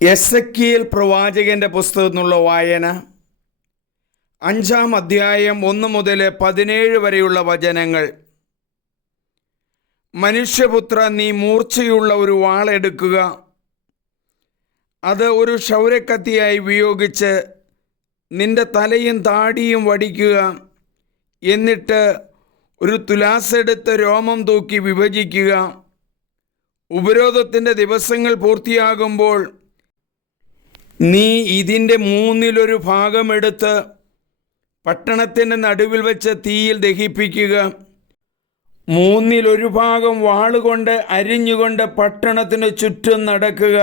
Ezekiel പ്രവാചകന്റെ പുസ്തകത്തിൽ നിന്നുള്ള വായന 5-ാം അധ്യായം 1 മുതൽ 17 വരെയുള്ള വചനങ്ങൾ. മനുഷ്യപുത്ര, നീ മൂർച്ചയുള്ള ഒരു വാളെടുക്കുക, അത് ഒരു ക്ഷൗരക്കത്തിയായി ഉപയോഗിച്ച് നിന്റെ തലയും താടിയും വടിക്കുക. എന്നിട്ട് ഒരു തുലാസെടുത്ത് രോമം തൂക്കി വിഭജിക്കുക. ഉപരോധത്തിൻ്റെ ദിവസങ്ങൾ പൂർത്തിയാകുമ്പോൾ നീ ഇതിൻ്റെ 1/3 ഭാഗം എടുത്ത് പട്ടണത്തിൻ്റെ നടുവിൽ വെച്ച് തീയിൽ ദഹിപ്പിക്കുക. 1/3 ഭാഗം വാളുകൊണ്ട് അരിഞ്ഞുകൊണ്ട് പട്ടണത്തിന് ചുറ്റും നടക്കുക.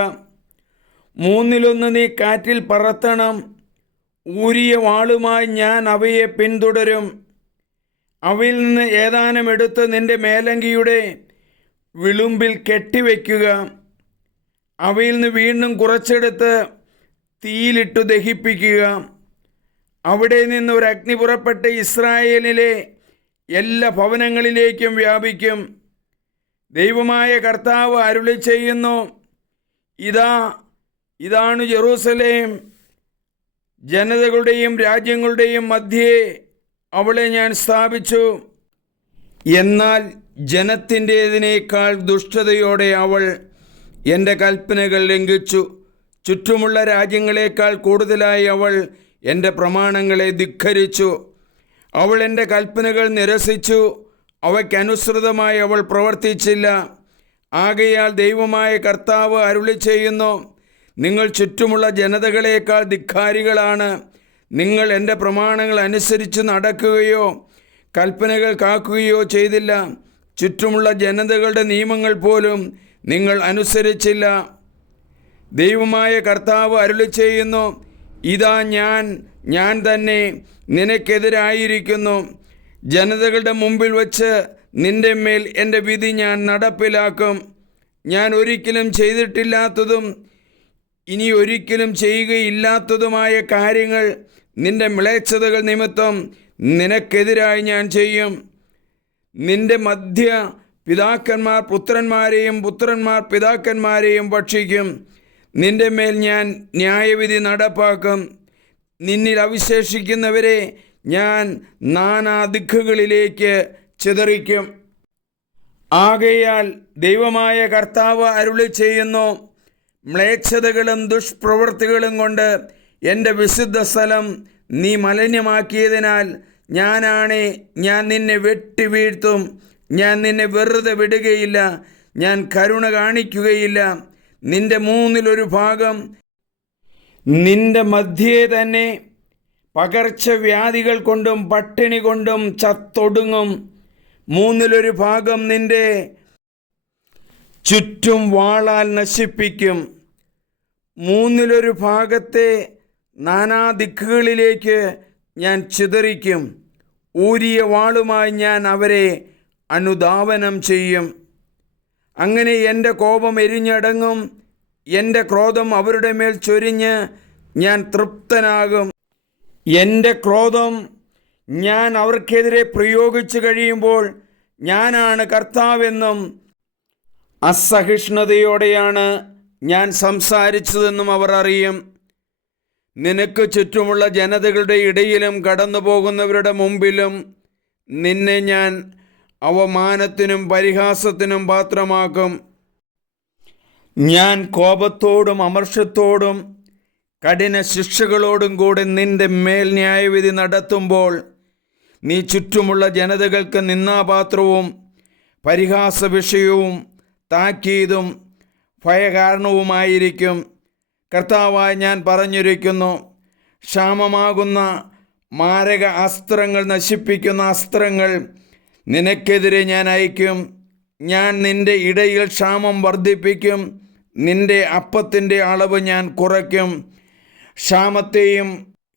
1/3 നീ കാറ്റിൽ പറത്തണം. ഊരിയ വാളുമായി ഞാൻ അവയെ പിന്തുടരും. അവയിൽ നിന്ന് ഏതാനും എടുത്ത് നിന്റെ മേലങ്കിയുടെ വിളുമ്പിൽ കെട്ടിവെക്കുക. അവയിൽ നിന്ന് വീണ്ടും കുറച്ചെടുത്ത് തീയിലിട്ടു ദഹിപ്പിക്കുക. അവിടെ നിന്ന് ഒരു അഗ്നി പുറപ്പെട്ട് ഇസ്രായേലിലെ എല്ലാ ഭവനങ്ങളിലേക്കും വ്യാപിക്കും. ദൈവമായ കർത്താവ് അരുളി ചെയ്യുന്നു, ഇതാണ് ജെറൂസലേം. ജനതകളുടെയും രാജ്യങ്ങളുടെയും മധ്യേ അവളെ ഞാൻ സ്ഥാപിച്ചു. എന്നാൽ ജനത്തിൻ്റേതിനേക്കാൾ ദുഷ്ടതയോടെ അവൾ എൻ്റെ കൽപ്പനകൾ ലംഘിച്ചു. ചുറ്റുമുള്ള രാജ്യങ്ങളെക്കാൾ കൂടുതലായി അവൾ എൻ്റെ പ്രമാണങ്ങളെ ധിക്കരിച്ചു. അവൾ എൻ്റെ കൽപ്പനകൾ നിരസിച്ചു. അവയ്ക്കനുസൃതമായി അവൾ പ്രവർത്തിച്ചില്ല. ആകയാൽ ദൈവമായ കർത്താവ് അരുളി ചെയ്യുന്നു, നിങ്ങൾ ചുറ്റുമുള്ള ജനതകളേക്കാൾ ധിക്കാരികളാണ്. നിങ്ങൾ എൻ്റെ പ്രമാണങ്ങൾ അനുസരിച്ച് നടക്കുകയോ കൽപ്പനകൾ കാക്കുകയോ ചെയ്തില്ല. ചുറ്റുമുള്ള ജനതകളുടെ നിയമങ്ങൾ പോലും നിങ്ങൾ അനുസരിച്ചില്ല. ദൈവമായ കർത്താവ് അരുളി ചെയ്യുന്നു, ഞാൻ തന്നെ നിനക്കെതിരായിരിക്കുന്നു. ജനതകളുടെ മുമ്പിൽ വച്ച് നിന്റെ മേൽ എൻ്റെ വിധി ഞാൻ നടപ്പിലാക്കും. ഞാൻ ഒരിക്കലും ചെയ്തിട്ടില്ലാത്തതും ഇനി ഒരിക്കലും ചെയ്യുകയില്ലാത്തതുമായ കാര്യങ്ങൾ നിന്റെ മ്ലേച്ഛതകൾ നിമിത്തം നിനക്കെതിരായി ഞാൻ ചെയ്യും. നിന്റെ മധ്യ പിതാക്കന്മാർ പുത്രന്മാരെയും പുത്രന്മാർ പിതാക്കന്മാരെയും ഭക്ഷിക്കും. നിന്റെ മേൽ ഞാൻ ന്യായവിധി നടപ്പാക്കും. നിന്നിൽ അവശേഷിക്കുന്നവരെ ഞാൻ നാനാ ദിക്കുകളിലേക്ക് ചിതറിക്കും. ആകയാൽ ദൈവമായ കർത്താവ് അരുളി ചെയ്യുന്നു, മ്ലേച്ഛതകളും ദുഷ്പ്രവൃത്തികളും കൊണ്ട് എൻ്റെ വിശുദ്ധ സ്ഥലം നീ മലിനമാക്കിയതിനാൽ ഞാൻ നിന്നെ വെട്ടി വീഴ്ത്തും. ഞാൻ നിന്നെ വെറുതെ വിടുകയില്ല. ഞാൻ കരുണ കാണിക്കുകയില്ല. നിന്റെ 1/3 ഭാഗം നിന്റെ മധ്യേ തന്നെ പകർച്ചവ്യാധികൾ കൊണ്ടും പട്ടിണി കൊണ്ടും ചത്തൊടുങ്ങും. 1/3 ഭാഗം നിന്റെ ചുറ്റും വാളാൽ നശിപ്പിക്കും. 1/3 ഭാഗത്തെ നാനാ ദിക്കുകളിലേക്ക് ഞാൻ ചിതറിക്കും. ഊരിയ വാളുമായി ഞാൻ അവരെ അനുധാവനം ചെയ്യും. അങ്ങനെ എൻ്റെ കോപം എരിഞ്ഞടങ്ങും. എൻ്റെ ക്രോധം അവരുടെ മേൽ ചൊരിഞ്ഞ് ഞാൻ തൃപ്തനാകും. എൻ്റെ ക്രോധം ഞാൻ അവർക്കെതിരെ പ്രയോഗിച്ചു കഴിയുമ്പോൾ ഞാനാണ് കർത്താവെന്നും അസഹിഷ്ണുതയോടെയാണ് ഞാൻ സംസാരിച്ചതെന്നും അവർ അറിയും. നിനക്ക് ചുറ്റുമുള്ള ജനതകളുടെ ഇടയിലും കടന്നു പോകുന്നവരുടെ മുമ്പിലും നിന്നെ ഞാൻ അവമാനത്തിനും പരിഹാസത്തിനും പാത്രമാക്കും. ഞാൻ കോപത്തോടും അമർഷത്തോടും കഠിന ശിക്ഷകളോടും കൂടി നിന്റെ മേൽ ന്യായവിധി നടത്തുമ്പോൾ നീ ചുറ്റുമുള്ള ജനതകൾക്ക് നിന്ദാപാത്രവും പരിഹാസ വിഷയവും താക്കീതും ഭയകാരണവുമായിരിക്കും. കർത്താവായി ഞാൻ പറഞ്ഞിരിക്കുന്നു, ക്ഷാമമാകുന്ന മാരക അസ്ത്രങ്ങൾ, നശിപ്പിക്കുന്ന അസ്ത്രങ്ങൾ നിനക്കെതിരെ ഞാൻ അയക്കും. ഞാൻ നിന്റെ ഇടയിൽ ക്ഷാമം വർദ്ധിപ്പിക്കും. നിന്റെ അപ്പത്തിൻ്റെ അളവ് ഞാൻ കുറയ്ക്കും. ക്ഷാമത്തെയും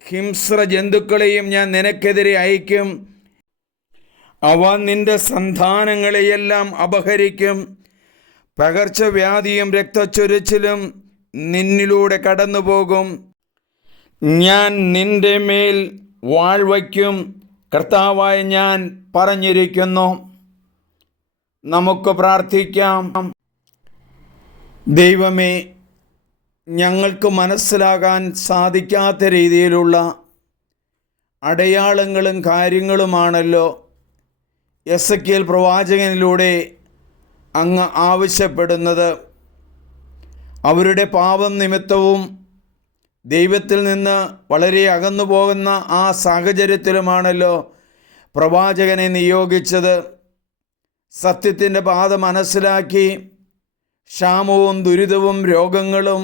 ഹിംസ്ര ജന്തുക്കളെയും ഞാൻ നിനക്കെതിരെ അയക്കും. അവ നിന്റെ സന്താനങ്ങളെയെല്ലാം അപഹരിക്കും. പകർച്ചവ്യാധിയും രക്തച്ചൊരിച്ചിലും നിന്നിലൂടെ കടന്നു പോകും. ഞാൻ നിന്റെ മേൽ വാൾ വയ്ക്കും. കർത്താവായ ഞാൻ പറഞ്ഞിരിക്കുന്നു. നമുക്ക് പ്രാർത്ഥിക്കാം. ദൈവമേ, ഞങ്ങൾക്ക് മനസ്സിലാകാൻ സാധിക്കാത്ത രീതിയിലുള്ള അടയാളങ്ങളും കാര്യങ്ങളുമാണല്ലോ എസെക്കിയേൽ പ്രവാചകനിലൂടെ അങ്ങ് ആവശ്യപ്പെടുന്നത്. അവരുടെ പാപം നിമിത്തവും ദൈവത്തിൽ നിന്ന് വളരെ അകന്നു പോകുന്ന ആ സാഹചര്യത്തിലുമാണല്ലോ പ്രവാചകനെ നിയോഗിച്ചത്. സത്യത്തിൻ്റെ പാത മനസ്സിലാക്കി ക്ഷാമവും ദുരിതവും രോഗങ്ങളും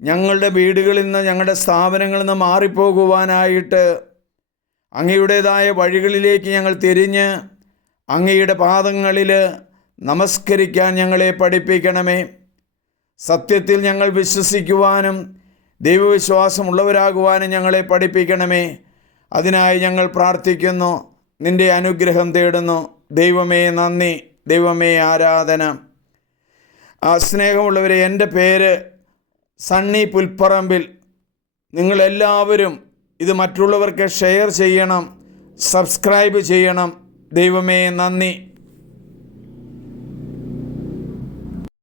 ഞങ്ങളുടെ വീടുകളിൽ നിന്ന് ഞങ്ങളുടെ സ്ഥാപനങ്ങളിൽ നിന്ന് മാറിപ്പോകുവാനായിട്ട് അങ്ങയുടേതായ വഴികളിലേക്ക് ഞങ്ങൾ തിരിഞ്ഞ് അങ്ങയുടെ പാദങ്ങളിൽ നമസ്കരിക്കാൻ ഞങ്ങളെ പഠിപ്പിക്കണമേ. സത്യത്തിൽ ഞങ്ങൾ വിശ്വസിക്കുവാനും ദൈവവിശ്വാസമുള്ളവരാകുവാനും ഞങ്ങളെ പഠിപ്പിക്കണമേ. അതിനായി ഞങ്ങൾ പ്രാർത്ഥിക്കുന്നു, നിൻ്റെ അനുഗ്രഹം തേടുന്നു. ദൈവമേ നന്ദി, ദൈവമേ ആരാധന. സ്നേഹമുള്ളവരെ, എൻ്റെ പേര് സണ്ണി പുൽപ്പറമ്പിൽ. നിങ്ങളെല്ലാവരും ഇത് മറ്റുള്ളവർക്ക് ഷെയർ ചെയ്യണം, സബ്സ്ക്രൈബ് ചെയ്യണം. ദൈവമേ നന്ദി.